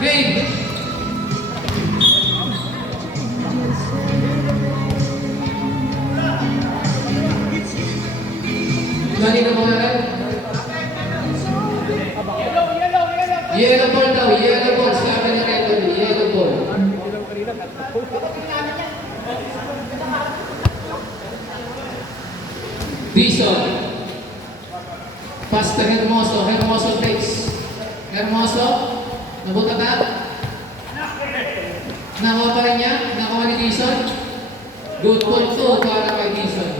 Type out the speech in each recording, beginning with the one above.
Game! Mali na mga rin. Yellow ball daw, yellow ball. Sabi ni Reto, yellow ball. Dison. Pass to Hermoso. Hermoso takes. Hermoso. Nabuta ka. Nakuha pa rin niya. Nakuha ni Dison. Good ball to para kay Dison.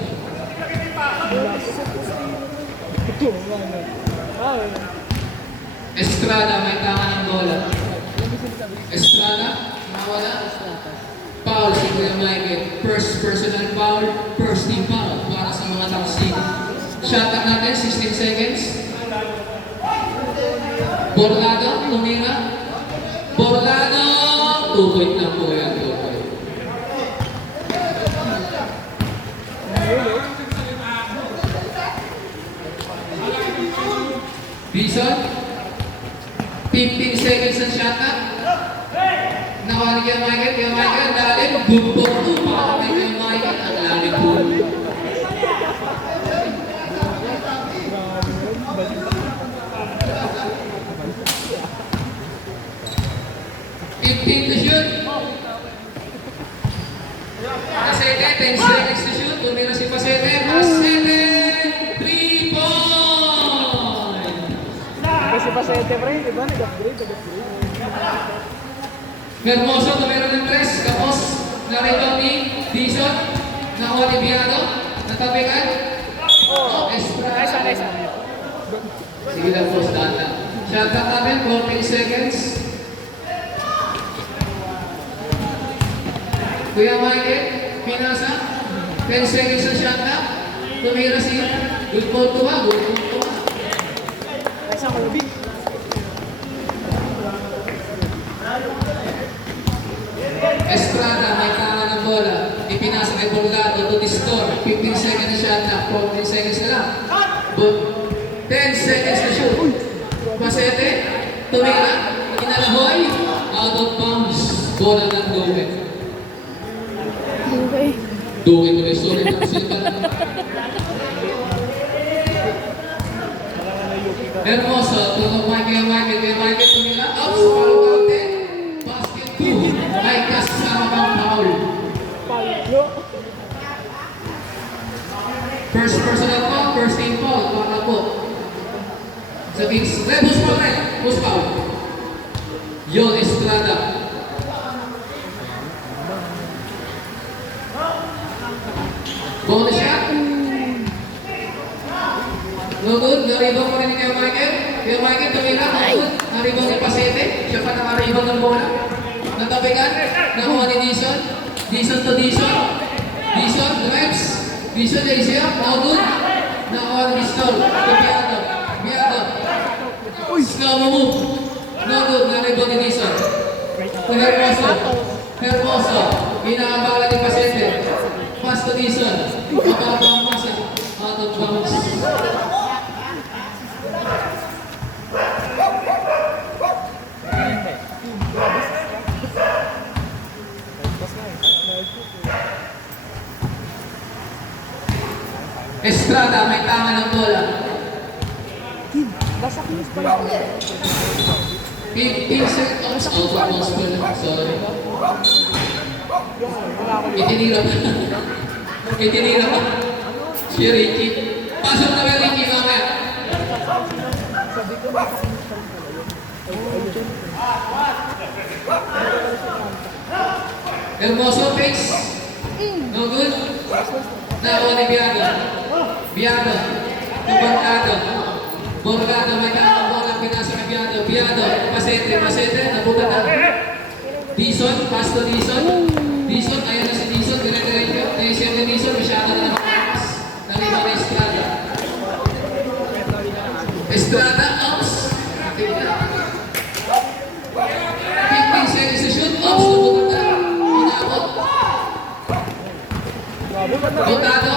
Estrada, may tama ng bola. Estrada, nawala. Foul si Kuya Michael. First personal foul, first team foul para sa mga taxi. Shot clock natin, 16 seconds. Borlado, tumira. Borlado, 2 point lang po yan, 2 point. Bison, 15 seconds ang shot clock. Nakuha ni Kuya Michael, lalim, good ball to para kay Kuya Michael, ang lalim po. To shoot. Pasete, 10 seconds to shoot. Tumira si Pasete. Pasete, 3 point! Kasi Pasete, pre, di ba? Nag-upgrade. Hermoso, tumira ng 3. Tapos, na-rebound ni Dison. Nakuha ni Biado. Natabikan. Estrada. Nice. Sige lang po, stand lang. Shot clock natin, 14 seconds. Kuya Michael, pinasa, 10 seconds sa shot clock. Tumira si good ball to ha, good ball to ha. Nice ang malubig. Estrada, may tama ng bola. Ipinasa kay Borlado to Distor. 15 seconds na shot clock, 14 seconds na lang. 10 seconds na shoot. Pasete, tumira, inalahoy, out of bounds. Bola ng Gomez. Duwin mo na yung sorry para sila. Hermoso, tulong Michael tumila. Outs, foul counted. Basket 2. May kasama pang foul. First personal foul, first team foul. Para po. Sabihin, Rebus foul rin. Bus foul. Yon Estrada. Bonus shot. No good. Naribang pa rin ni Kuya Michael. Kuya Michael, tumira. No good. Naribang ni Pasete. Siya pa nakaribang ng bola. Natabigan. Nakuha ni Dison. Dison to Dison. Dison, drives. Dison, Dison. No good. Nakuha ni Dison. Biado. Slow move. No good. Naribang ni Dison. Hermoso. Inaabala ni Pasete. Pass to Dison. Kapapang pasa. Out of bounds. Estrada, may tama ng bola. 15 seconds. Out of bounds po lang. Sorry. Itinira pa. Si Ricky. Pasok na ba Ricky mamaya? Hermoso takes. No good. Nakuha ni Biado. Borgado, may kakang bola. Pinasa kay Biado. Pasete. Nabuta na. Dison, pass to Dison. Dison, ayun na si Dison. Dire-diretso. Naisip ni Dison. Masyado na nakakas. Nalima na Estrada. Estrada, outs. 15 seconds to shoot. Outs, nabuta na. Inabot. Botado.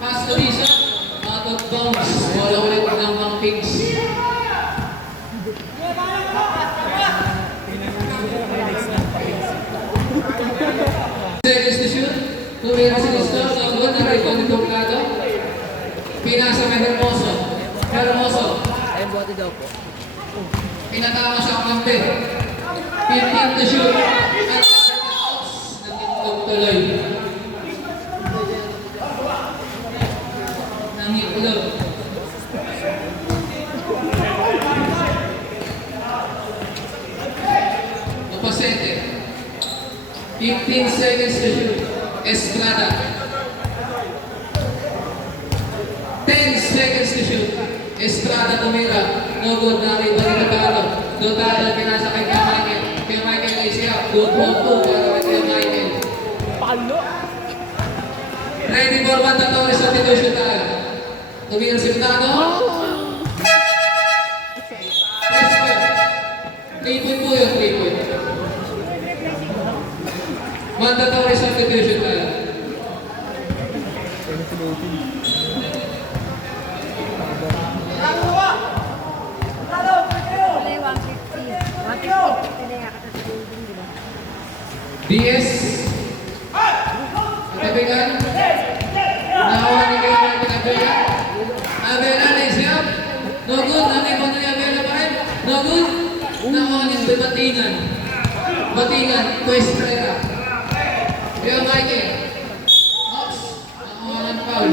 Pass to Dison. Out of bounds. Bola ulit ng mga Kings. Hermoso. Ayun, bote daw po. Pinatama sa kampe. 15 to shoot. At outs. Nangitlog tuloy. Nangitlog. Opacete. 15 seconds to shoot. Estrada. 10 seconds to shoot. Estrada tumira. No good na rin. Balik Dotado. Dotado pinasa kay Michael. Kay Michael Asia. Good ball po para kay Michael. Palo. Ready for mandatory substitution tayo. Tumira si Dotado. 3 point po yun. 3 point. Mandatory substitution tayo. Kulay 150. 150 na yaka sa building, di ba? DS. Tabigan. Nakuha ni Kay Martin Abela. Abela na isip. No good. Nanipon ni Abela pa rin. No good. Nakuha ni Batingan. Batingan. Cuestrera. Rio Michael. Ops. Nakuha ng foul.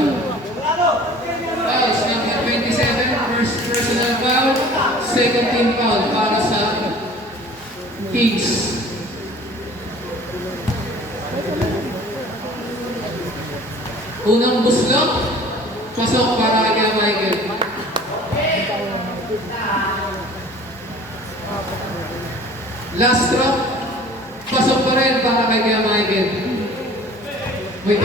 Fouls. Number 27. First personal foul. Second team foul para sa Kings. Unang buslok, pasok para kay Michael. Last stroke, pasok pa rin para kay Michael. Wait.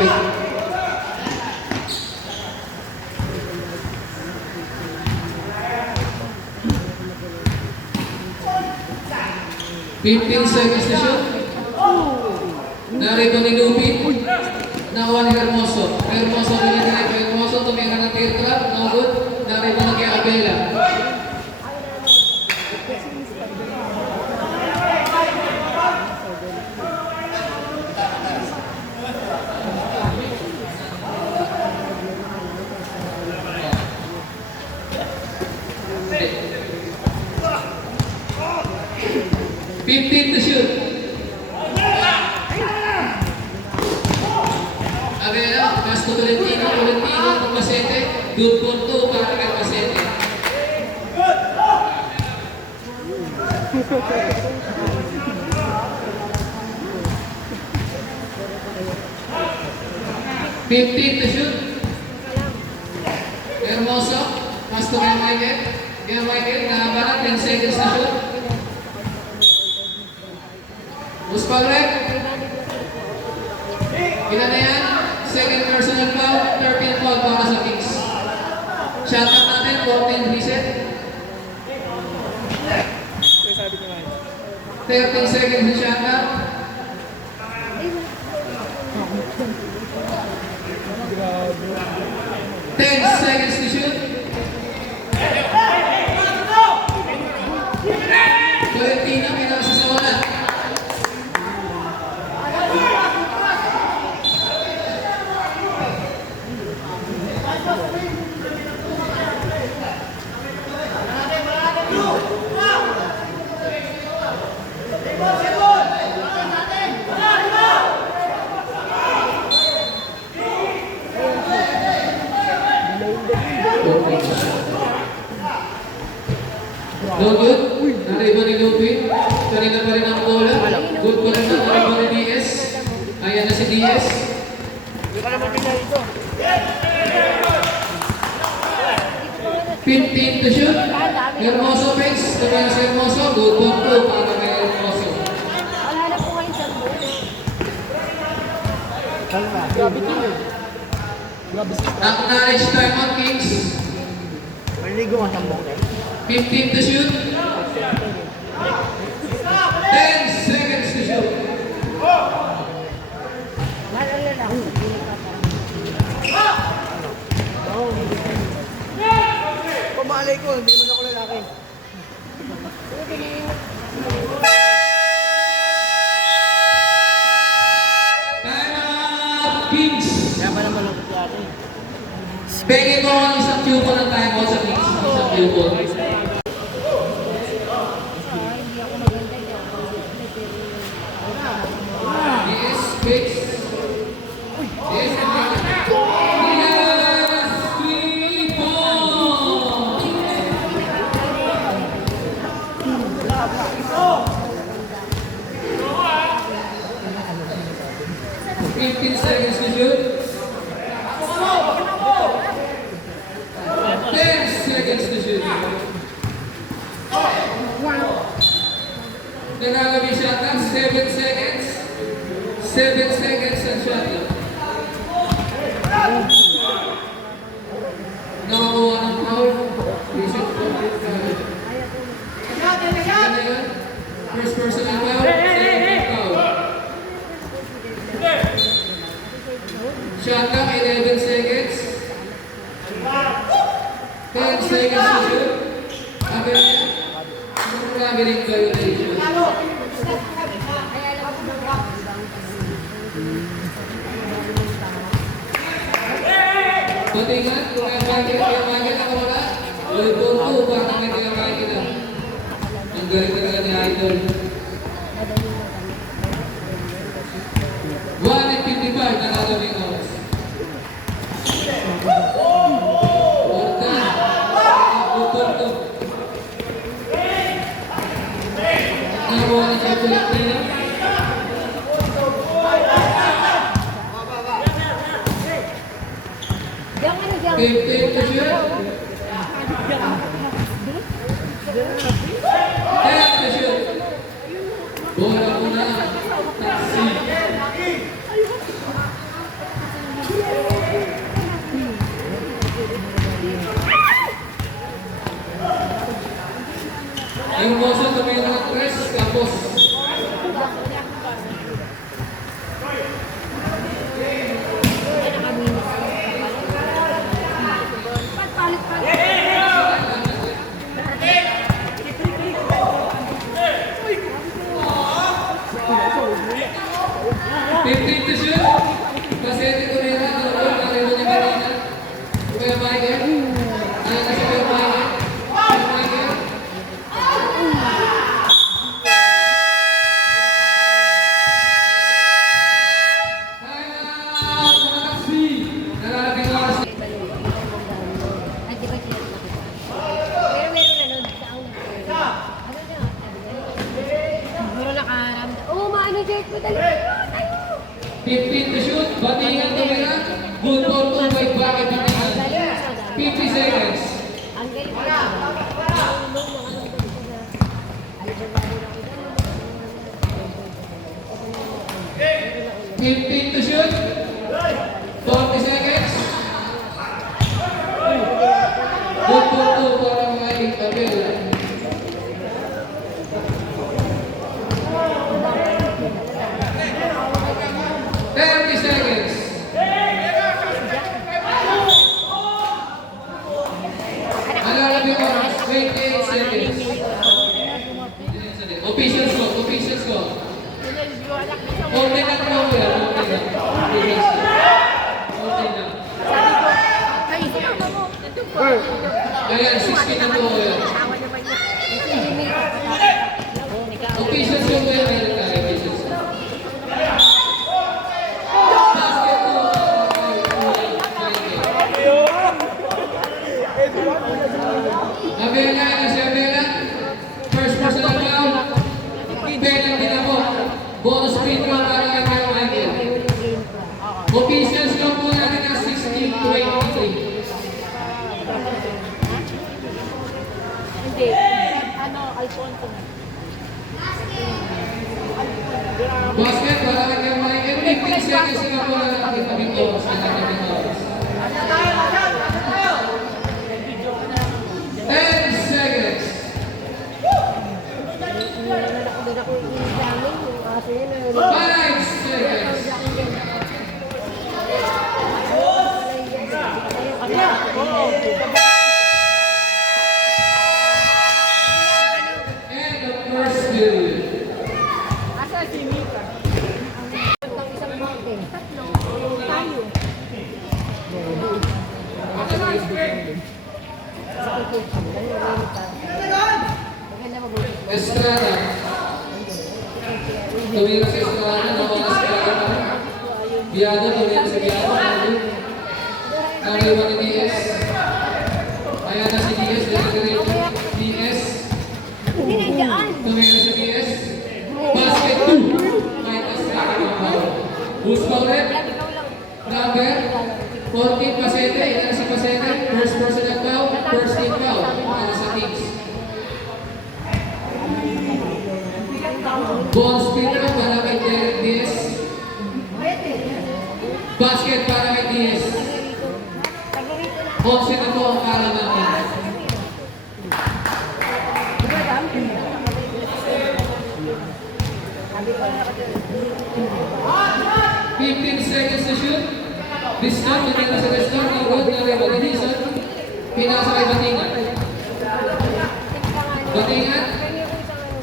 15 seconds to shoot. Narito ni Lupi. Nakuha ni Hermoso. Hermoso binigay kay Hermoso. Tumira ng tear trap. No good. Narito na kay Abela. Fifteen to shoot. Abela, pass to Tolentino, Pasete. Good for 2 para kay Pasete. Fifteen to shoot. Hermoso, pass to Michael. Michael, nahabaran, 10 seconds to shoot. Uspalrek. Ilan na yan? Second personal foul, 13 foul para sa Kings. Shot up natin, 14 reset. Kaya sabi ko nga yun. 13 seconds na shot up. 10 seconds to shoot. Valentina, pinasa sa wala. No good. Nariba ni Ludwig. Kanina pa rin ang bola. Good pa rin ang nariba ni DS. Ayan na si DS. Hindi ka naman pinay ito. 15 to shoot. Hermoso face. Tumaya si Hermoso. Good one po para kay Hermoso. Wala na po ngayon sa buo. Grabe ito yun. Grabe siya. Acknowledge time on Kings. Maliligo nga siyang bongke. 15 to shoot. 10 seconds to shoot. Malala lang. Pamalay ko, hindi man ako lalaki. Time out, Kings. Kaya pa naman ako si ate. Pwede mo ang isang tubo ng time out sa Kings. Isa blue ball. Hindi ako maganda. Hindi ako maganda. Yes, fix. Yes, yes, 3 ball. 15 seconds to shoot. 10 seconds to shoot. Nanagabi shot clock, 7 seconds. 7 seconds ang shot clock. Nakakuha ng foul. Recent foul. Ano yun? First personal foul, second foul. Shot clock, 11 seconds. 10 seconds to shoot. Again, marami rin violation. Patingan, kung ang bakit ako wala. Ulit po ito, bakit may tinakain na. Ang galing talaga ni Idol. 1:55 na nagawing oras. Orta. Pupunto. Nakakuha na siya pulit nila. Diyan ka na dyan. 15 to shoot. 10 to shoot. Bola ko na. Taxi. Yung boso tumira ng tres, kapos. Fifteen to shoot. Kasi ito tumira ng gol, naribo niya kanina. Kuya Michael. Ano na si Kuya Michael? Kuya Michael. Timeout, mga taxi. Nalalabing oras. Ay, di ba siya? Pero meron na nun. Ano na? Meron nakaramdam. Oo, maano Jake mo dali. Tayo! 15 to shoot. Batingan tumira. Good ball to by Bakit Batingan. 50 seconds. Ang galing mo. Fifteen to shoot. 40 seconds. Good ball to para kay Abel. 30 seconds. Nalalabing oras. 28 seconds. Official score. Official score. Okay na po yan. Okay na. Okay na. Ayan, 60 na po yan. Official score yan. Meron tayo. Official score. Basketball. Abela na si Abela. First personal foul. Penalty na po. Bonus free throw para kay Kuya Michael. Official score po natin ng 16-23. Hindi. Ano, iPhone ko na. Basket para kay Kuya Michael. 15 seconds na po na natin maging oras. Natin oras. 10 seconds. Doon ako i-examine yung aso yun. 5 seconds. And the first period. Asa si Mika? Ang isang mountain. Tatlo. Estrada. Tumira si Estrada, nawala si Estrada. Biado, tumira si Biado. Nariwan ni DS. Ayan na si DS, DS. Hindi nandiyan. Tumira si DS. Basket 2. May Estrada ng foul. Boost foul ulit. Ikaw lang. Number 14, Pasete. Ayan na si Pasete. First personal foul, first team foul. Para sa teams. Ball spinner para kay Derek Diaz. Basket para kay Diaz. 11 na po ang para namin. Fifteen seconds to shoot. Diston, maganda sa Diston. Ang good na rin ni Dison. Pinasa kay Batingan. Batingan.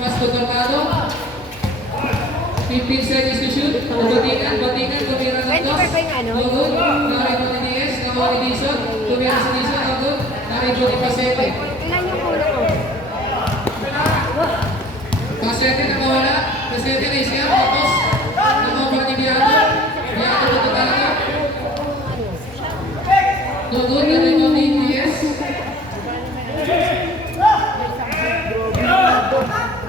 Pass to Tornado. 15 seconds to shoot. Batingan. Batingan. Tumira ng dos. Ang good. Narinig ni Diaz. Nakuha ni Dison. Tumira si Dison. Ang good. Narinig ni Pasete. Ilan yung kulang ko? Pasete na mawala. Pasete na isya. Tapos. Nakuha ni Biado. Biado na Tornado. Tugod na rin ni Diaz.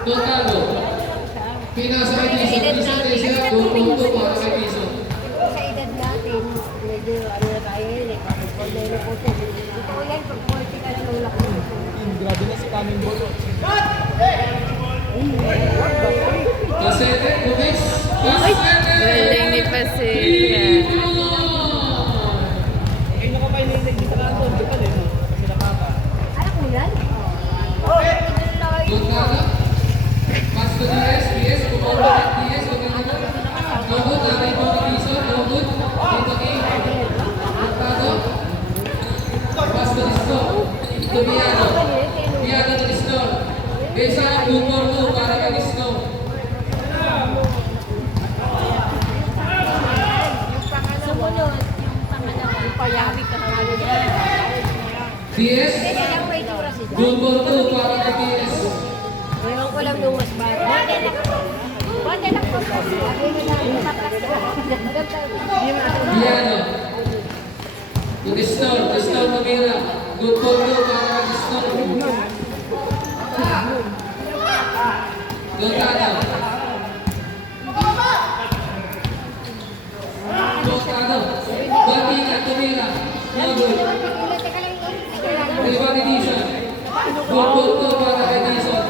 Tornado. Pinasa kay Dison. Dison na isya. Bumunto para kay Dison. Sa edad natin, medyo ano na tayo yun eh. Pag na po ito. Ito ko yan, pag quality ka na nung laki. Grabe na si Kaming Bolo. Pasete, Gomez. Pasete! Galing ni Pasete. Eh, nakapainig sa kanto. Di pa rin. Kasi nakaka. Anak mo yan? Oo. Tornado. Pass to Diaz. Diaz. Kumonto at Diaz. Tornado. Tugod. Narinig mo ni Dison. Tugod. Dito ni Tornado. Pass to Diston. To Biado. Biado to Diston. Isa ang bumor mo para kay Diston. Sumunod, yung pangalawa. Payawi ka na niya. Diaz. Kaya lang may tura si John. Bumor mo para kay Diaz. Ngayon ko lang nung mas bata. Bata lang po. Sabi mo na, tapas ka. Biado. To Diston. Diston tumira. Good ball mo para kay Diston. Tornado. Tornado. Batingan, tumira. No good. Iba ni Dison. Good ball to para kay Dison.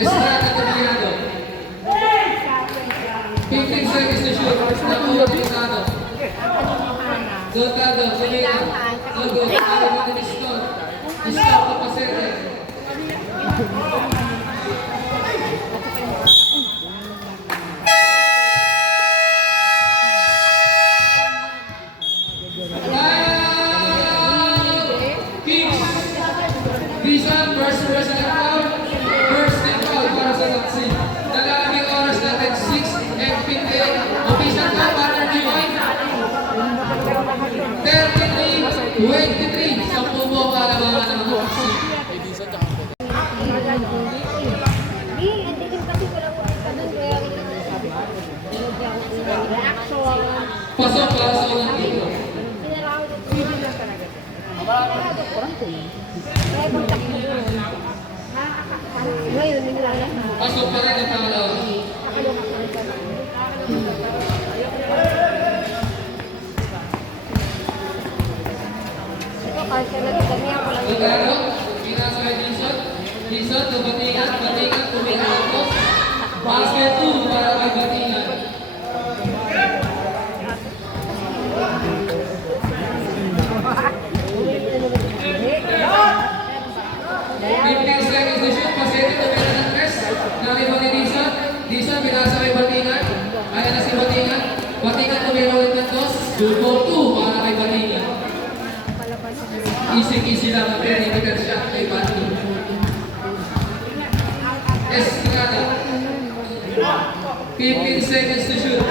Estrada tumira. 15 seconds to shoot. Nakuha ni Tornado. Tornado, tumira. No good. Narinig ni Diston. Diston to Pasete. Kings. Dison, first personal foul. First team foul para sa Taxi. Nalalabing oras natin, 6 and 58. Official foul, partner rewind. 33-23. Sa pumo para mga ng Taxi. Hindi, hindi din kasi ko lang pumunta doon. Kaya reaction. Pasok para sa unang dito. Sinaraw dito. Kaya kung takbo doon. Ngayon, nilalang na. Pasok pa rin ang pangalawa. Ito, kasi nagkanya ko lang. Tornado, pinasa kay Dison. Dison, to Batingan. Batingan, tumira ng post. Basket 2 para kay Batingan. Fifteen seconds to shoot. Pasete, tumira ng press. Narinig ni Dison. Dison, pinasa kay Batingan. Ayan na si Batingan. Batingan, tumira ulit ng toss. Good ball 2 para kay Batingan. Easy lang ang perimeter shot kay Batingan. Estrada. 15 seconds to shoot.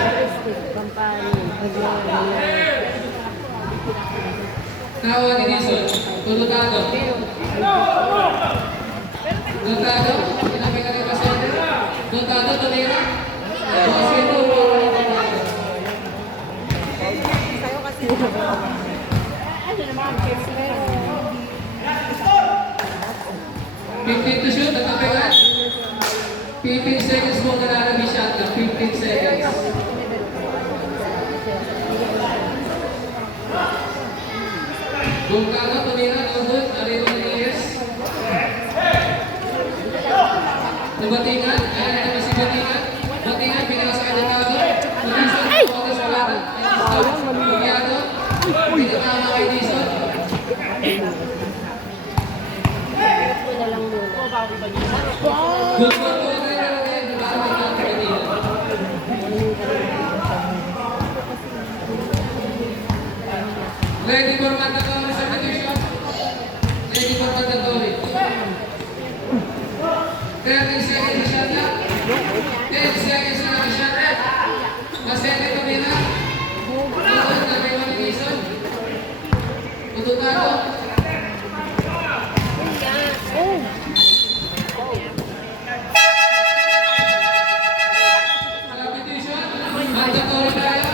Nakuha ni Dison. Tulutado. Tulutado. Pinapay ka rin pasyente. Tulutado, tumira. Pasyente, Sa'yo kasi. Ano naman, pero 15 to shoot, nagkapegan. 15 seconds mo nalalabi shot lang. 15 seconds. Bungkano, tumira, no good. Arriba ni Reyes. Nabatingan. Ayan, ito na si Batingan. Batingan, pinaka sa kanya tao. Dison, okay sa wala. Pumiyado. Pinatama kay Dison. ito na lang muna. Good for two na yan. Nabasa ka ng Batingan. Ready for mandatory substitution. Ready for mandatory. 30 seconds na shot na. 10 seconds na shot na. Masete ko nila. Tutun na may manigison. Tututado. Substitution. Mandatory tayo.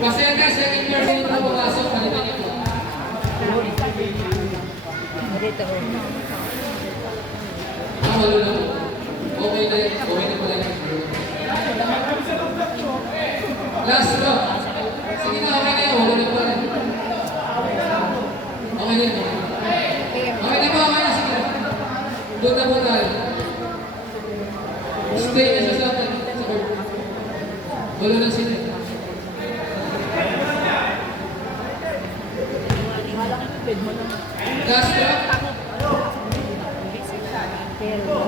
Pasente, second person na pumasok. Palitan niyo po. Dito. Walo na. Okay na yun. Okay na pala yun. Last go. Sige na, okay na yun. Walo na pala. Okay na yun. Okay na po, okay na. Sige na. Doon na po tayo. Stay na siya sa court. Walo na sila. Last go. Pero,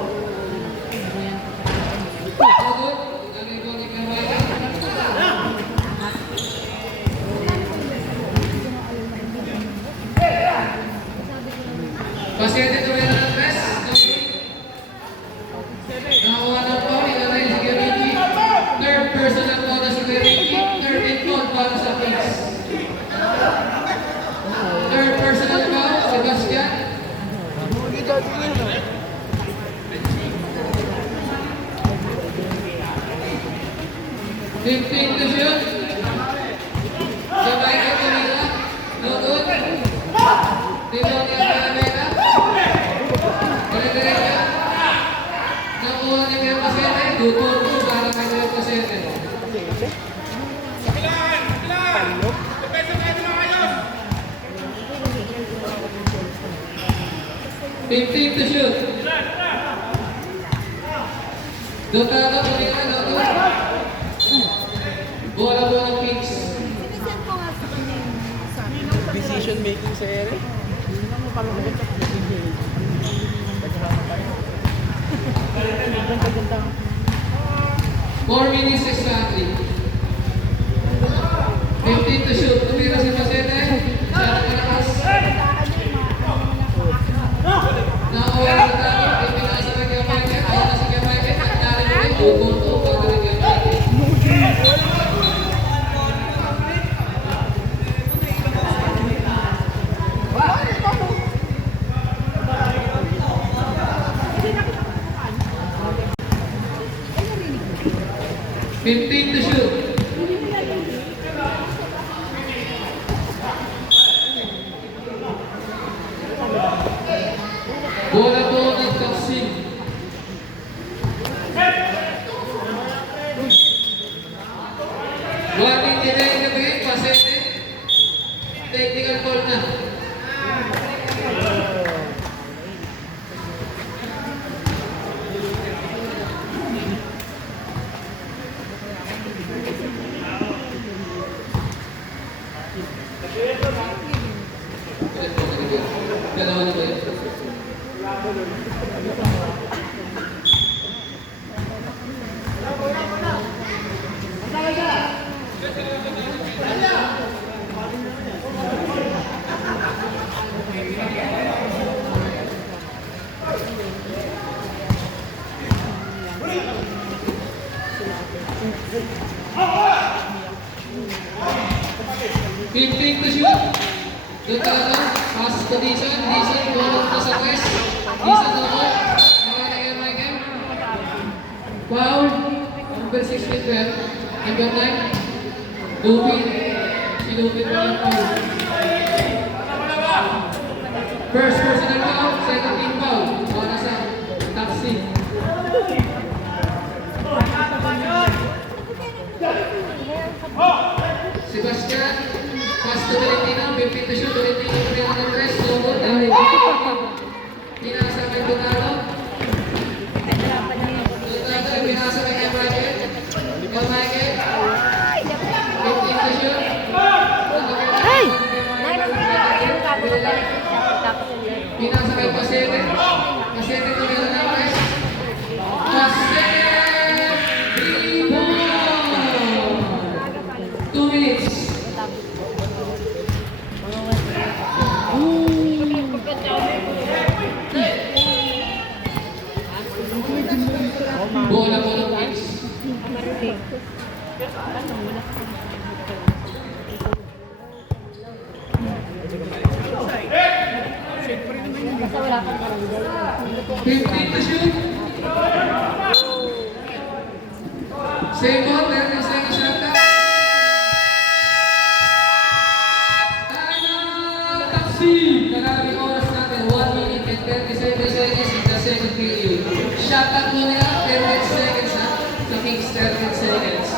Pagod. Nagay ko ni Carmela. Pasyente tumira ng press. Nakakuha ng foul. Ilan na yung security. Third personal foul na security. Third and foul para sa Kings. Third personal foul. Sebastian. 15 to shoot. Sabay ka tumira. No good. Dito ang Carmela. Dire-diretso. Nakuha ni Mia Pasete. 2-2 para kay Mia Pasete. Fifteen to shoot. Dotado tumira. No good. Bola po ng Kings. Decision making sa ere. 4 minutes exactly. 15 to shoot. Tumira si Pasete. Siya ang malakas. Nakuha na tayo. Ipinasa na kay Michael. Ayaw na si kay Michael. Nangyari mo rin. 2-2 para kay Michael. Fifteen to shoot. Bola po ng Taksim. Warning delay na bigay, Pasete. Technical call na. Dalawa na ba yun? 15 to shoot. Dutalo, pass to Dizon. Dizon, tulog to sa press. Dizon tulog. Nakana kay Michael. Foul. Number 6 with 12. Number 9. Lupin. Si Lupin na lang foul. First personal foul. Second team foul. Para sa taxi. Sebastian, pass to Valentino, 15 to shoot, Valentino, tumira ng 3, slow dahil pinasa kay Donalo. Donalo, pinasa kay Michael. Kay Michael, 15 to shoot. Ay! Yung kapit na balik tapos yun. Pinasa kay Pasete. Pasete, tumira ng 3. Pasete, rebound! 2 minutes. Bola points. Basta wala kang barangay. 15 to shoot. Same ball, 30 seconds shot clock. Timeout, Taxi! Karami oras natin, 1 minute and 37 seconds in the second period. Shot clock mo nila, 30 seconds ha. Sa Kings, 30 seconds.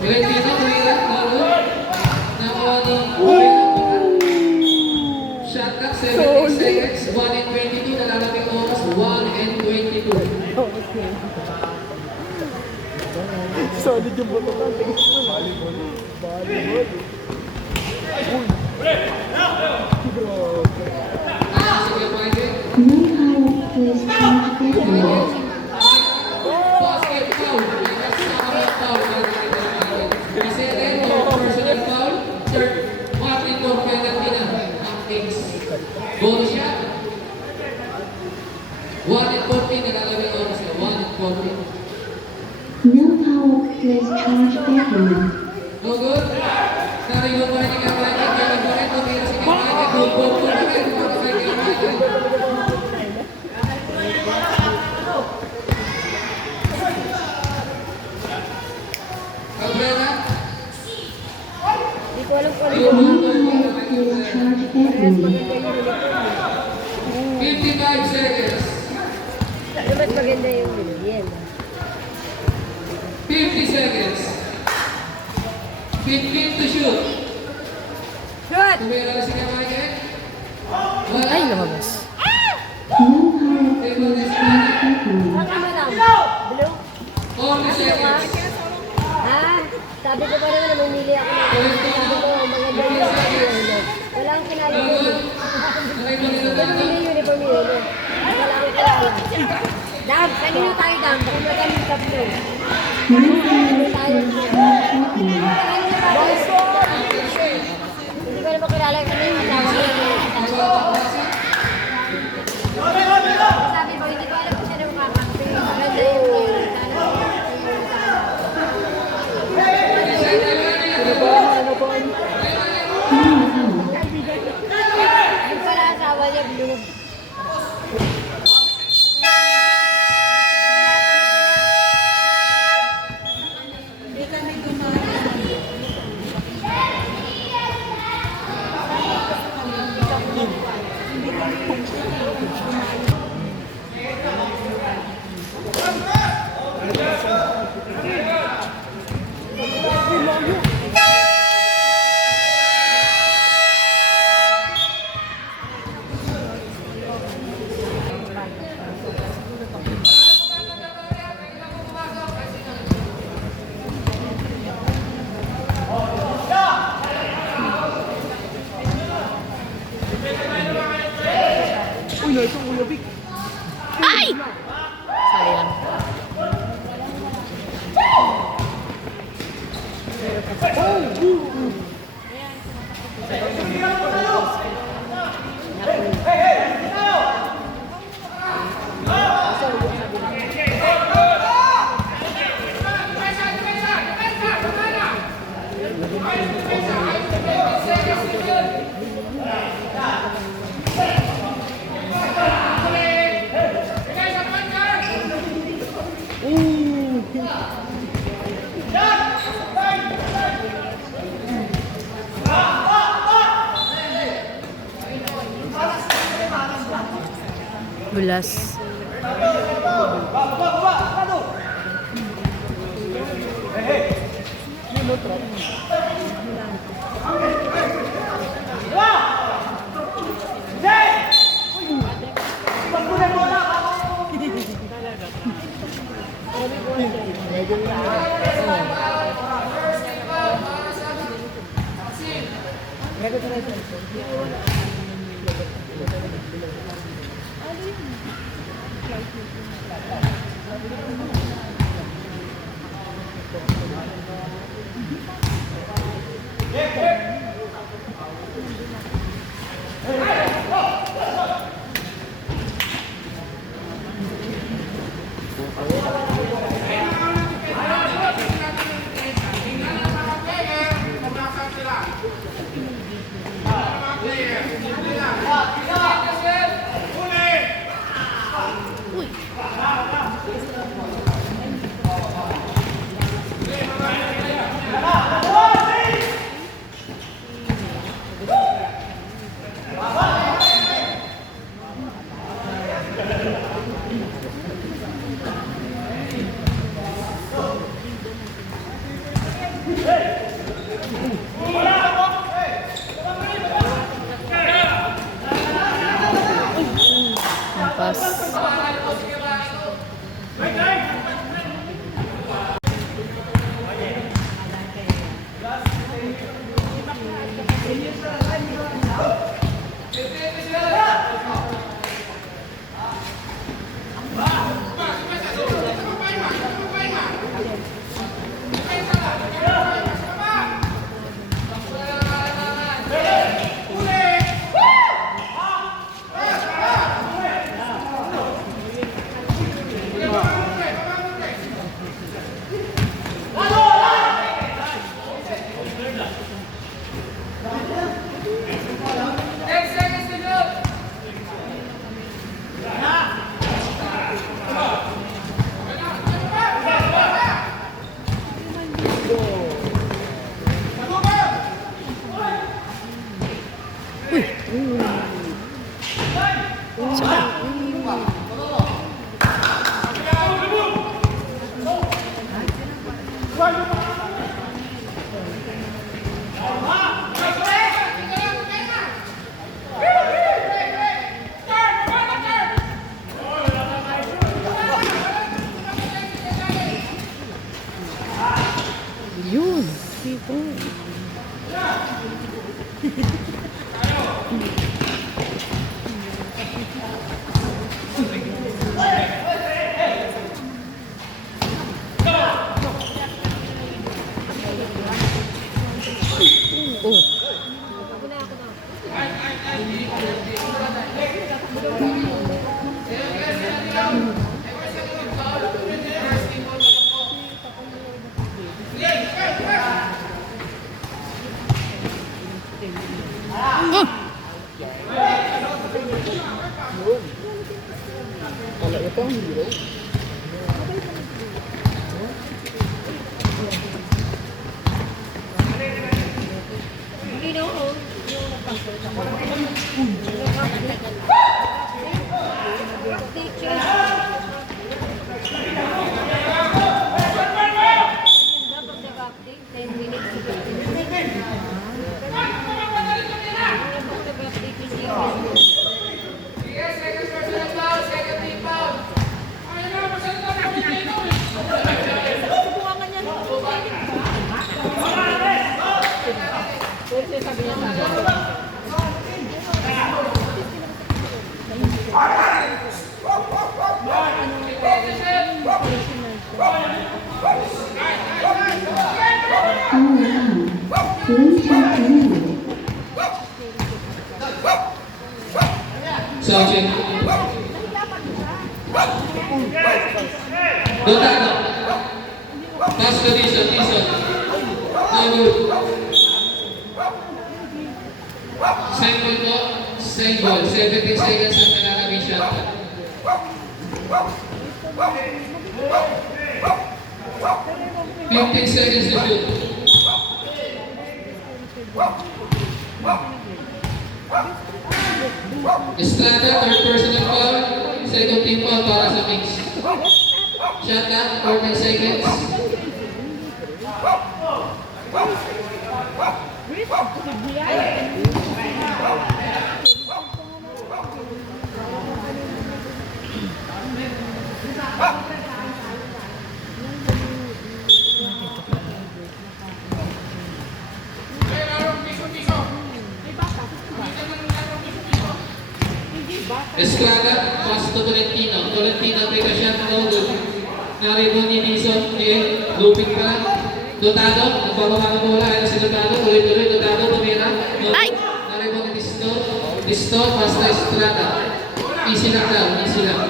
Valentino, tumira, lalo. Nakuha ni shot clock, 17 seconds, 1 and 22. Nalalabing oras, 1 and 22. Solid yung boto ka. Volleyball. Volleyball. Sige, Michael. Basket foul. Kasama foul. Isete, personal foul. Third, Martin Valentina. Ang Kings. Bonus shot. 1 and 14. Nalalabing oras na. 1 and 14. No power plays charge bedroom. No good. Nariwan pa rin ni Michael. Kaya pa rin. Tumira si Michael. Good ball po na rin. Para kay Michael. Cabrera. Hindi ko alam kung ano Yung yung ball po na Plays Michael. charge Parehas bedroom. maganda yung uniform. 55 seconds. Mas maganda yung yan. 50 seconds. 15 to shoot. Shoot! Tumira si Michael. Wala. Ay, lumabas. No power Table plays is charge bedroom. Ano madam? Blue? 40 seconds. Ah, sabi ko pa naman na mamili ako ng sabi ko, maganda yung uniform. Wala akong kilala No yun. good. Nakipagin na Ano tayo. yung uniform yun? Wala akong kilala. Dam, kanino tayo dam? Baka magaling ka po. No power plays charge bedroom. Hindi ko naman kilala kung ano yung asawa niya. Sabi ko, hindi ko alam kung siya na makakampi. Maganda yung player. Sana yung pala asawa niya, blue. Uy, nasa ulo, Vic. Sayang. Oh! Bulas. Lampas. Yun. Tipo. Oh. Sergeant. Dotado. Pass to Dison. No good. Same ball. Same ball. 17 seconds ang nalalagay shot. 15 seconds to shoot. Estrada, third personal foul. team foul para sa Kings. Shot clock, 14 seconds. Estrada, pass to Tolentino. Tolentino, take a shot, no good. Narito ni Dizon, looping pa. Dotado, nagpapamang bola, ayun si Dotado, tuloy-tuloy, Dotado, tumira. Ay! Narito ni Disto, pass to Estrada. Easy lang daw, easy lang.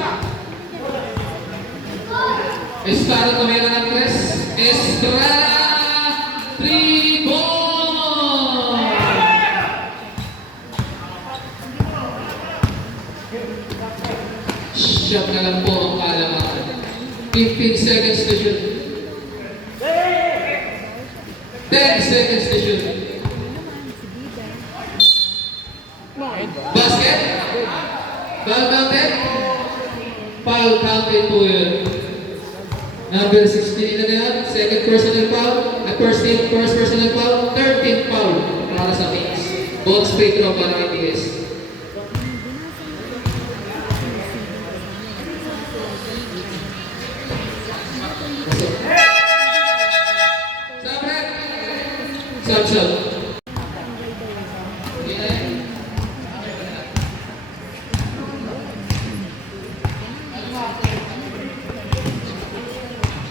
Estrada, tumira ng press. Estrada, 3 ball! Shot na lang po ang kalamangan. 15 seconds to shoot. 10 seconds to shoot. Basket? Foul counted? Foul counted po yun. Number 16 na yun. Second personal foul. First personal foul. 13th foul para sa Kings. Both straight throw para kay TS. Sub.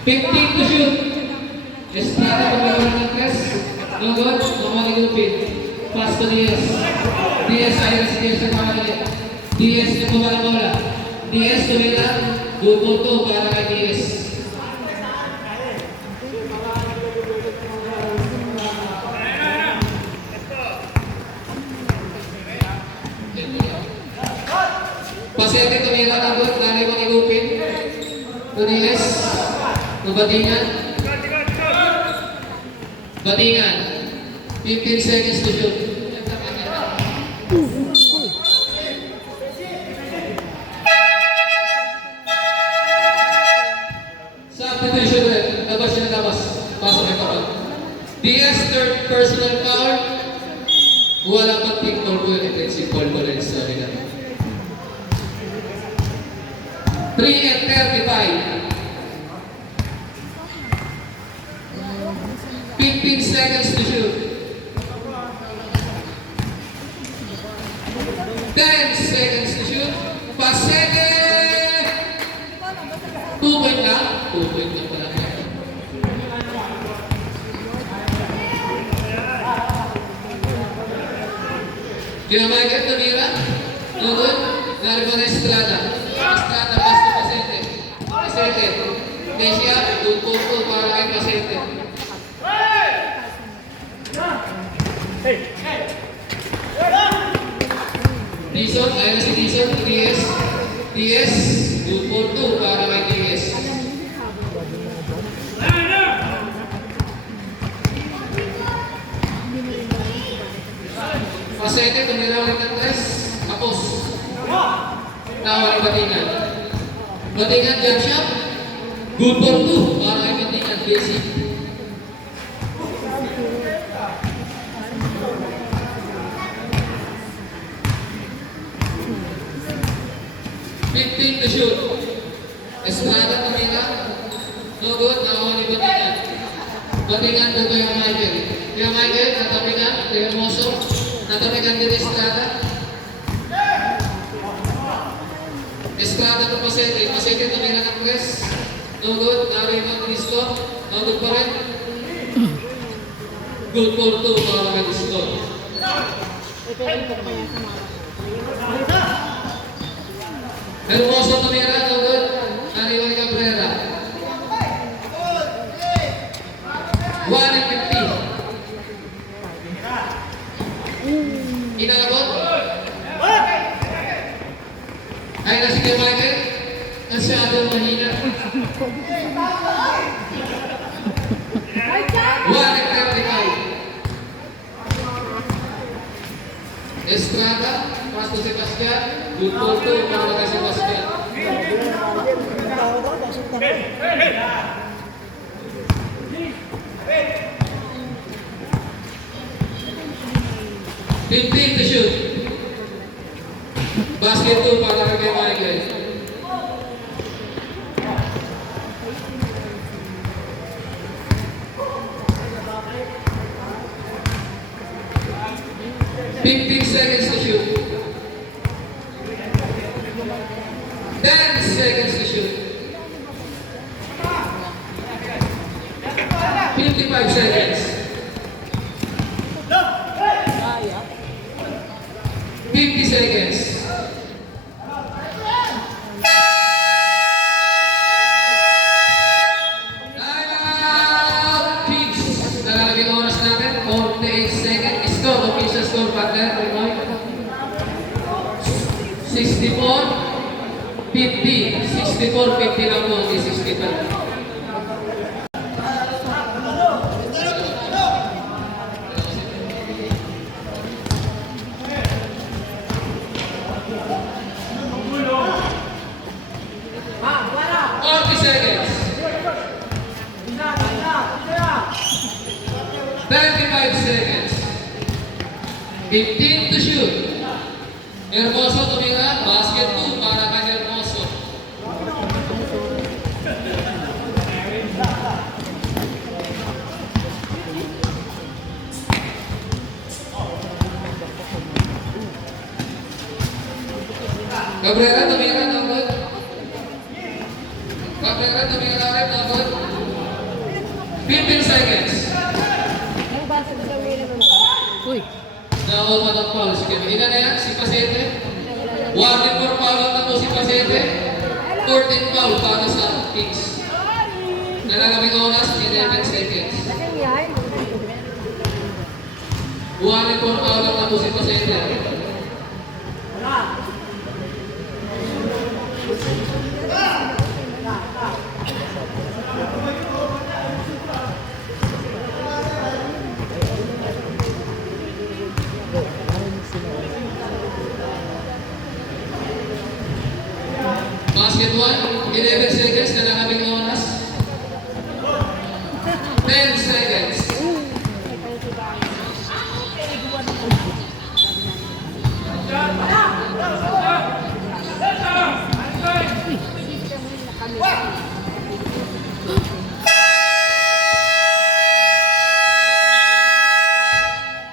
15 to shoot. Estrada pagkakaroon ng press. No good. Mamali Lupin. Pass to DS. DS ay na si DS ang mamali. DS na pumala bola. DS tumila. Buto para kay DS. Pasete tumira ng good. Nari mo ni Lupin. To DS. Batingan. 15 seconds to shoot. Substitution ulit. Labas siya na labas. Pasok may kapal. DS third personal foul. Wala pang team call ko yun. Si Paul Collins. Sorry na. 3 and 35. 15 seconds to shoot. 10 seconds to shoot. Pasete! 2 point lang. 2 point lang pala. Kinamagat na mira. No good. Narito na Estrada. Estrada, pass to Pasete. Pasete. Nesia, 2-4 para kay Pasete. Dizon, ayun si Dizon, TS, 2-4-2 para kay TS. Pasete, tumira ulit ng tres, tapos. Tawa ni Batingan. Batingan, jump shot, good for 2 para kay Batingan, basic. To shoot. Estrada tumira. No good. Nakuha ni Batingan. Batingan to Kuya Michael. Kuya Michael, natapigan. Kuya Moso. Natapigan din Estrada. Estrada to Pasete. Pasete tumira ng press. No good. Narito ang Cristo. No good pa rin. Good for 2 para kay Cristo. Hermoso tumira, no good. Nariwan ni Cabrera. 1 and 15. Inalagot. Ay na si Kuya Michael. Masyadong mahina. 1 and 35. Estrada, pass to Sebastian. Good for 2 para kay Sebastian. Fifteen to shoot. Basket 2 para kay Michael. Seconds to shoot. 10 seconds to shoot. 55 seconds. 50 seconds. Timeout! Kicks. Nalalagay ang oras natin. 48 seconds. Score. Official score partner. 64, 50. 64, 50 lang po. Hindi 65. Seconds. 35 seconds. 15 to shoot. Hermoso tumira, basket 2 para kay Hermoso. Cabrera tumira, no good. Cabrera tumira rin, no good. 15 seconds. Ang basa ko sa wala naman. Uy. Na-open ang foul si Kevin. Ilan na yan? Si Pasete? 1 for foul na po si Pasete. 14 foul para sa Kings. Nalagaming oras, 11 seconds. Ano yan? 1 for foul na po si Pasete. Basket 1, 11 seconds, nalagaming oras. 10 seconds.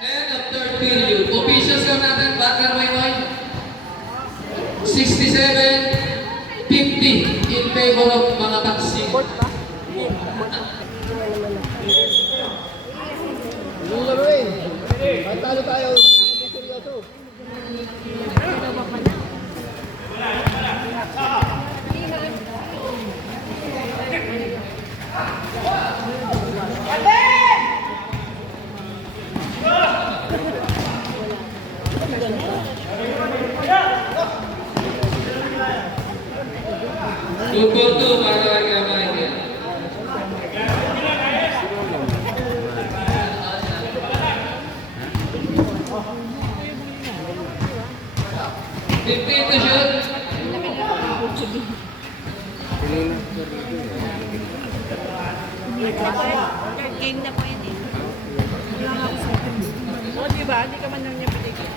End of third period. Officials lang natin, Backer Waynoy. 67, 50 in favor of mga taxi. Yung laro eh. Talo tayo. Seryoso. Tukutu para kay Michael. Fifteen to shoot. Game na po yun eh. O, diba? Hindi ka man lang niya pinigil.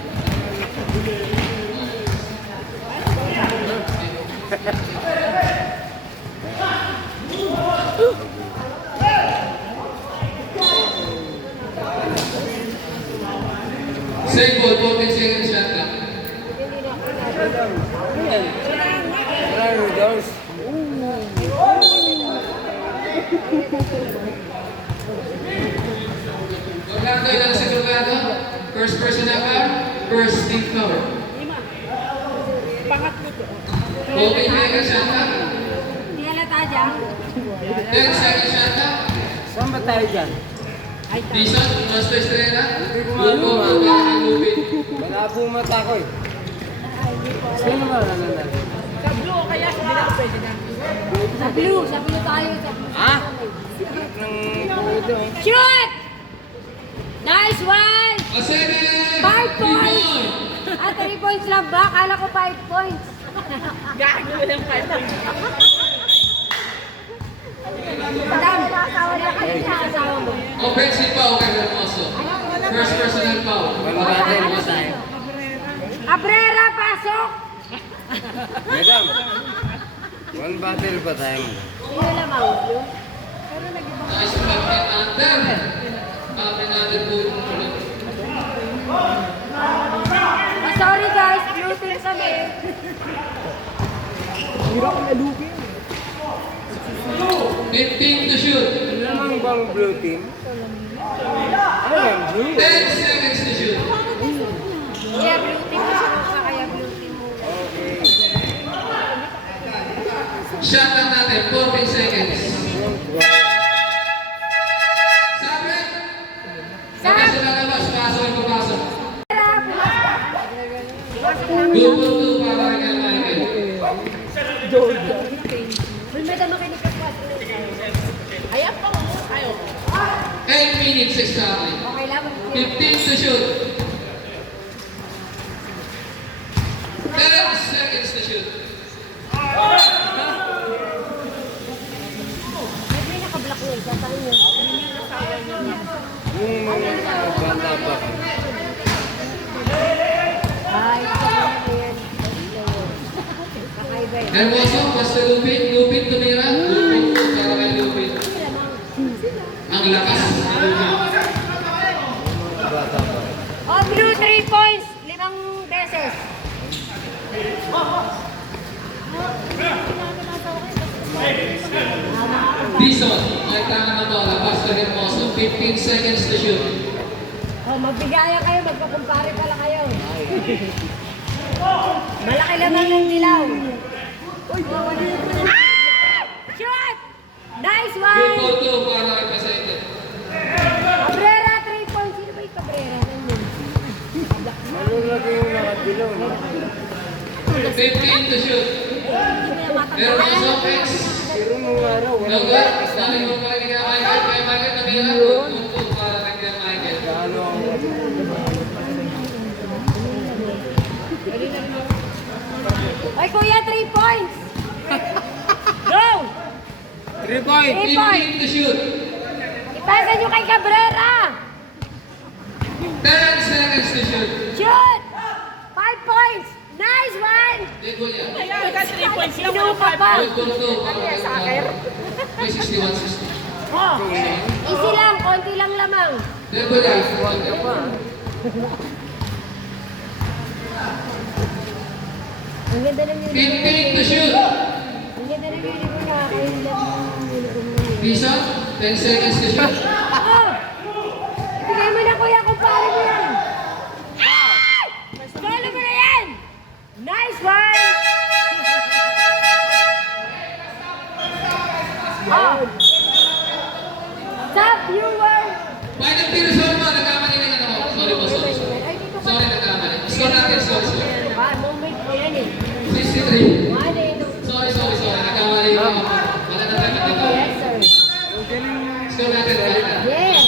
Save ball, 14 seconds shot clock. Orlando, ilan sa Orlando? First person ever, first team cover. Pangatlo to. 14 seconds shot clock. Hindi halata dyan. 10 seconds shot clock. Saan ba tayo dyan? Dison, Masto Estrella. Lupo, Lupin. Malabo mata ko eh. Sino ba nananal? Sa blue, kaya hindi na pwede na. Sa blue tayo. Sa blue. Ha? Secret ng puto eh. Shoot! Nice one! Pasene! 5 points! Ah, 3 points lang ba? Kala ko 5 points. Gago lang pala. Madam, asawa na kayo sa asawa mo. Offensive foul kay Hermoso. First personal foul. Battle ba tayo? Cabrera, pasok! Madam, one battle ba tayo? Sino lamang? Nice back and under. Back and under po yung ulit. Sorry guys, blue team kami. 15 to shoot. Ano namang bang blue team? Ano yan, blue? 10 seconds to shoot. Kaya blue team, sino ka kaya blue team mo? Okay. Shot lang natin, 14 seconds. Sabi! Sabi sa lalabas, pasok yung papasok. Good for 2 para kay Michael. Uy, madam, makinig ka pa. Ayan pa mo. Ayaw. 8 minutes exactly. Okay lang. 15 to shoot. 10 seconds to shoot. May naka-block na isa. Saan yun? Yung mga bata pa kami. Ay, ito yan. Kakaiba yan. Hermoso, basta Lupin. Lupin tumira. Lupin para kay Lupin. Ang lakas ni Lupin. Mga bata pa. Oh, blue 3 points. 5 beses. Dison, nagtangan ng bola. Basta Hermoso. 15 seconds to shoot. Oh, magbigayan kayo. Magpakumpare pala kayo. Malaki naman ng dilaw. Ah! Shoot! Nice Good one! for 2 para kay Pasete. Cabrera, 3 points. Sino ba yung Cabrera? Nandun. Ano lagi yung nakadilaw, no? 15 to shoot. Hermoso, X. Pero nung araw, No wala good. Dali mo pa kay Michael. Kay Michael tumira. Good for 2 para kay Michael. ano ang Ay, kuya, 3 points! Go! 3 point! 3 points! 15 to shoot. Ipasa nyo kay Cabrera! 10 seconds to shoot. Shoot! 5 points! Nice one! Good goal yan. Ayan, ka 3 points lang. Sino ka pa? Good for 2 para kay Michael. May 61-60. Oh, easy lang, konti lang lamang. Good goal yan. Ang ganda ng uniform. 15 to shoot. Ang ganda ng uniform niya. Kayo lang ang uniform niya. Dison, 10 seconds to shoot. Oh! Ibigay mo na kuya kung paano mo yan. Ah! Follow mo na yan! Nice one! Oh! Stop viewer! Final tiro, sorry mo. Nagkamali na ano. Sorry po, sorry. Sorry, nagkamali. Score natin, sorry. Ah, moment ko yan eh. 63. One eh. Sorry. Nagkamali na ako. Wala na tayo dito. Yes, sir. Score natin, wala. Yes.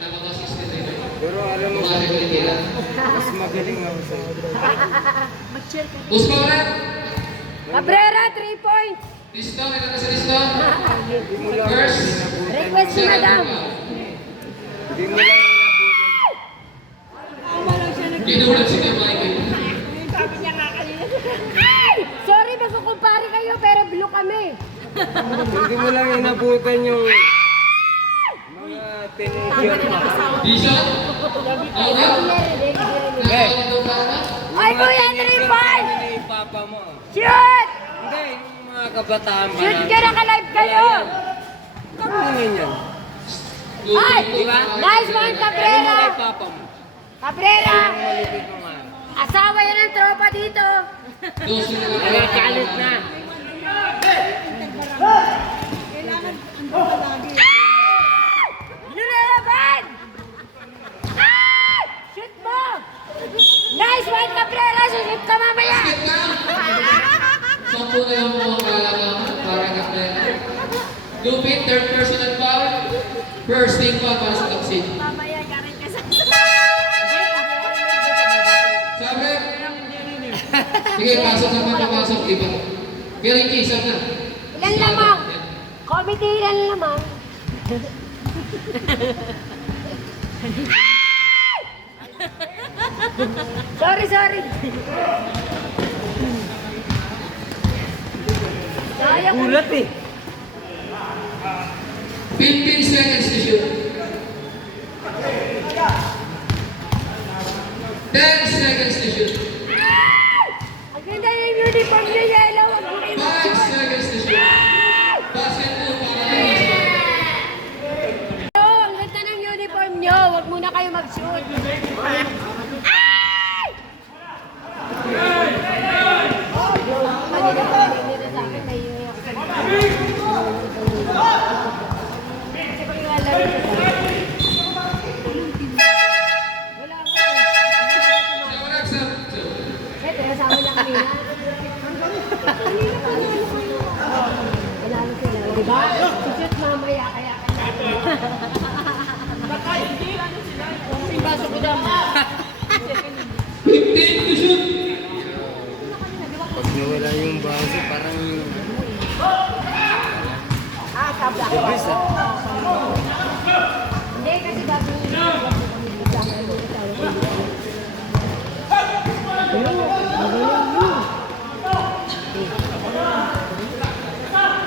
Nakaka 63. Pero alam mo, Bumalik ulit nila. mas magaling ako sa'yo. Gusto ulit. Cabrera, 3 points. Listo, ito na sa listo. Hindi mo lang First. inabutan. Request si madam. Hindi mo lang inabutan. Kinulat si Michael. Sabi niya nga kanina. Ay! Sorry, magkukumpare kayo pero blue kami. Hindi mo lang inabutan yung mga teenager pa. Dison. Okay. Nakakalaw pa ba? Ay, kuya, 3 points! Ano yung papa mo? Shoot! Hindi, yung mga kabataan pa Shoot natin. ka, naka-live kayo! Kami naman yan. Ay! Di ba? Nice one, Ano mo Cabrera! kay papa mo? Cabrera! Ang malipit mo nga. Asawa yan ng tropa dito! Dos na lang. Nagagalit na. Lulaban! Ah! Shoot mo! Nice one, Cabrera! Sushoot ka mamaya! Basket na. Sampu na lang po ang kailangan para kay Plena. Lupin, third personal foul. First team foul para sa Taksin. Mamaya, galing ka sa... Sabi, Sige, pasok naman na pasok. Iba. Pero yung kisap na. Ilan lamang? Committee, ilan lamang? Sorry. Sayang. Gulat eh. 15 seconds to shoot. 10 seconds to shoot. Ang ganda yung uniform niya, yellow. Ang ganda. 5 seconds to shoot. Basket po para kay Houston. Ang ganda ng uniform niyo. Huwag muna kayo mag-shoot. Kanina pa nila sa akin, naiiyak ako. Kasi pag nilalaro ko sa wala ako. So, next up. Siyempre, kasama niya kanina. Panalo sila, di ba? Shoot mamaya, kaya natin. Pasok ko daw. 15 to shoot. Pag nawala yung bago, parang... Tabla. Debris ah. Hindi, kasi bago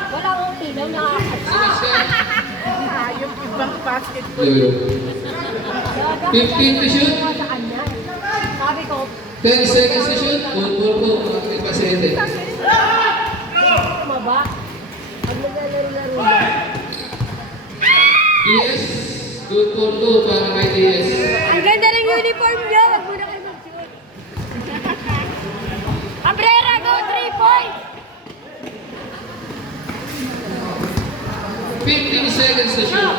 wala akong ilaw na Yung ibang basketball. 15 to shoot. sa kanya. Sabi ko, 10 seconds to shoot. Good ball po para kay Pasete. maba. Pag naglalaro-laro yan. DS. Good ball po para kay DS. Ang ganda ng uniform niyo. Wag muna kayo mag-shoot. Cabrera, go 3 points! 15 seconds to shoot.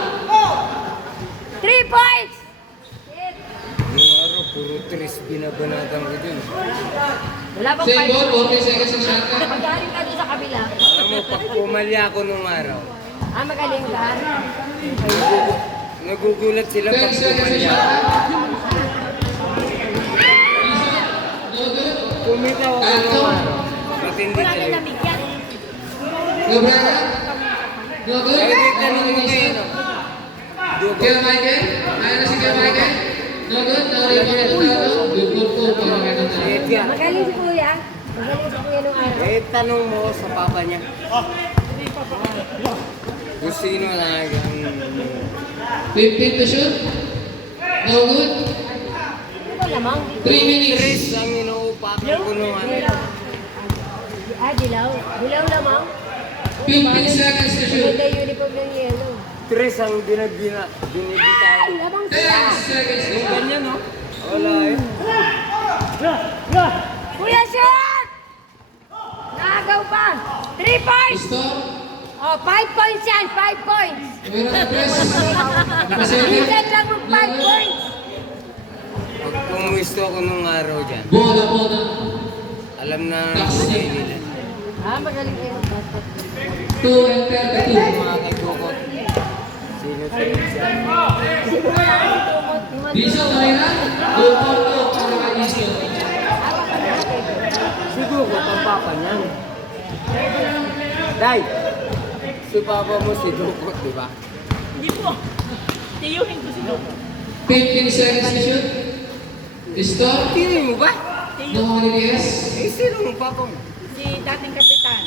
3 points! Yung araw, puro tres binabanatan ko dun. Wala bang Same 5 ball. points? 40 seconds to shot clock. Magaling ka doon sa kabila. Alam mo, pag pumalya ako nung araw, Magaling ka. nagugulat sila 10 pag seconds to pumalya. shot clock. No good. Kumitaw ako nung araw. Matindi Wala na talaga. lamig yan. Cabrera. No good. Kaya tanong mo kayo, no? Dugo. Kaya Michael. Ayan na si Kaya Michael. No good. No-rebound na talo. Good ball po para kay Nathan. Edgar, Magaling si Kuya. Magaling si Kuya nung araw. eh tanong mo sa papa niya. Kung sino na 15 to shoot. No good. Ito lamang. 3 minutes. Tres ang inuupakan ko nung ano. Dilaw. Dilaw lamang. 15 seconds to shoot. Maganda yung uniform ng yellow. Tres ang binibitaw. Lamang 10 sila. seconds to Yung shoot. ganyan, no? Wala eh. Kuya, shoot! Nakagaw pa. 3 points! Stop. Oh, 5 points yan. 5 points. Meron na press. Pasete. Minsan lang mag 5 points. Pag pumuwisto ako nung araw dyan, Bola. alam na sa'yo nila. Magaling kayo mag-basket. 2 and 32. Mga kagukot. Sino sa'yo dyan? Siguro lang si Tumot. Dizon, tumira. Good ball po para kay Dizon. Siguro ang papa niyan. Day, si papa mo si Dukot, di ba? Hindi po. Tiyuhin ko si Loko. 15 seconds to shoot. Stop. Tiri mo ba? No holidays. Eh, sino ang papa mo? Si dating kapitan.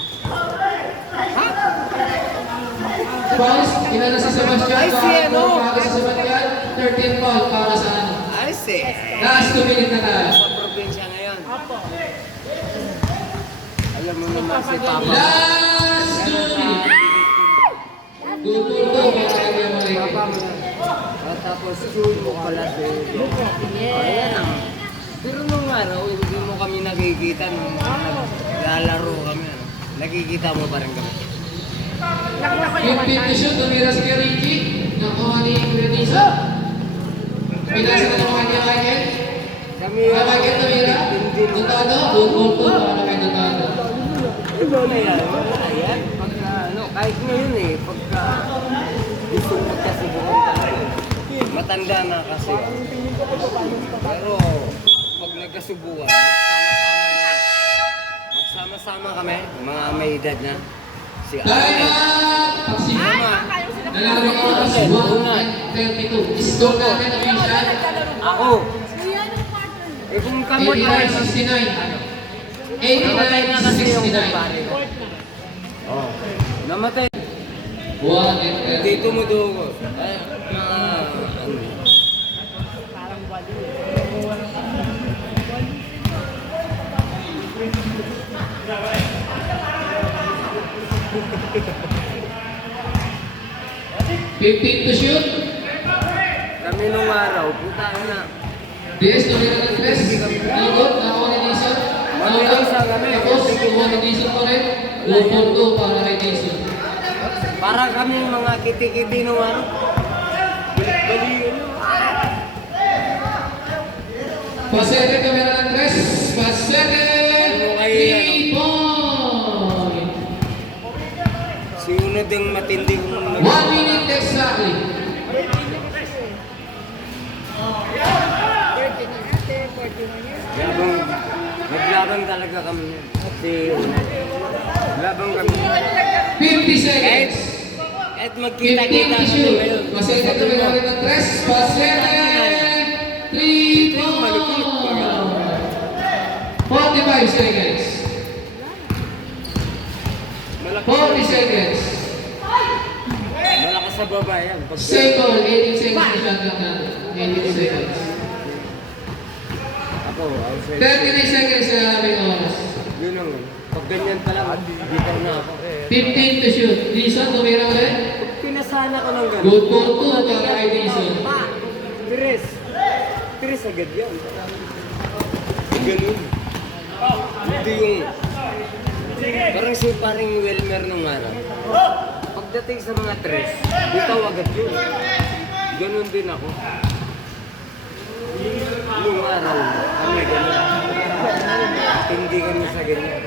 Fouls. Ilan na si Sebastian. Ay, si ano? Para sa Sebastian. 13 foul para sa ano. Ay, si. Last 2 minutes na tayo. Sa probinsya ngayon. Opo. Alam mo naman si papa. Last 2 minutes. Good ball po para kay Kuya Mike. Papa mo yan. At tapos, school mo pala si Dukot. Ayan ang. Pero nung araw, hindi mo kami nakikita nung naglalaro kami. Ano? Nakikita mo pa rin kami. Nakita ko yung 15 to shoot. Tumira si Ricky. Nakuha ni Renisa. Pinasa na naman kay Michael. Kami, Kuya Michael tumira. hindi naman. Dutado. Good ball po para kay Dutado. Ito na yan. Wala yan. Pagka, ano, kahit ngayon eh, pagka gusto mo kasi bumunta na matanda na kasi. Pero, pag nagkasubuan, sama-sama na. Sama-sama kami, mga may edad na. Si Time Ate. up! Pagsima. Nalaro ko oras 1:32. Score natin official. Ako. Kuya, anong partner mo? Eh kung kamot tayo, 89-69. namatay na kasi yung 89-69. kumpare ko. Oh. Namatay. 1:30. Dito mo dugo. Ay, mga... ano. Parang wali. 15 to shoot. Kami nung araw, puta na. DS, tumira ng 3. Ikot, nakuha ni Dison. Mabilis ang kami. Tapos, kuha ni Dison pa rin. 2-4-2 para kay Dison. Para kami mga kiti-kiti nung ano. Bali ano. Pasete, tumira ng 3. Pasete! 3 point! Si Uno ding matindi kong 1 minute exactly. Labang, naglabang talaga kami. Si Uno. Labang kami. 50 seconds. Kahit 15 magkita-kita to kami shoot. ngayon. Pasete, tumira rin ng 3. Pasete! 3 Malupit. point! 45 seconds. 40 seconds. Malakas sa baba yan. Pag Second, 18 seconds na shot lang natin. 18 seconds. ako, outside. 39 seconds na aming oras. Yun ang ano. Pag ganyan pa lang, bitaw na ako. 15 to shoot. Dison, tumira ulit. Pag pinasana ko ng gano'n. Good for 2 para kay Dison. Tres. Tres agad yan. Ganun. Hindi yung... Parang si paring Wilmer nung araw. Pagdating sa mga tres, bitaw agad yun. Ganun din ako. Nung araw, kami ganun. Hindi kami sa ganyan.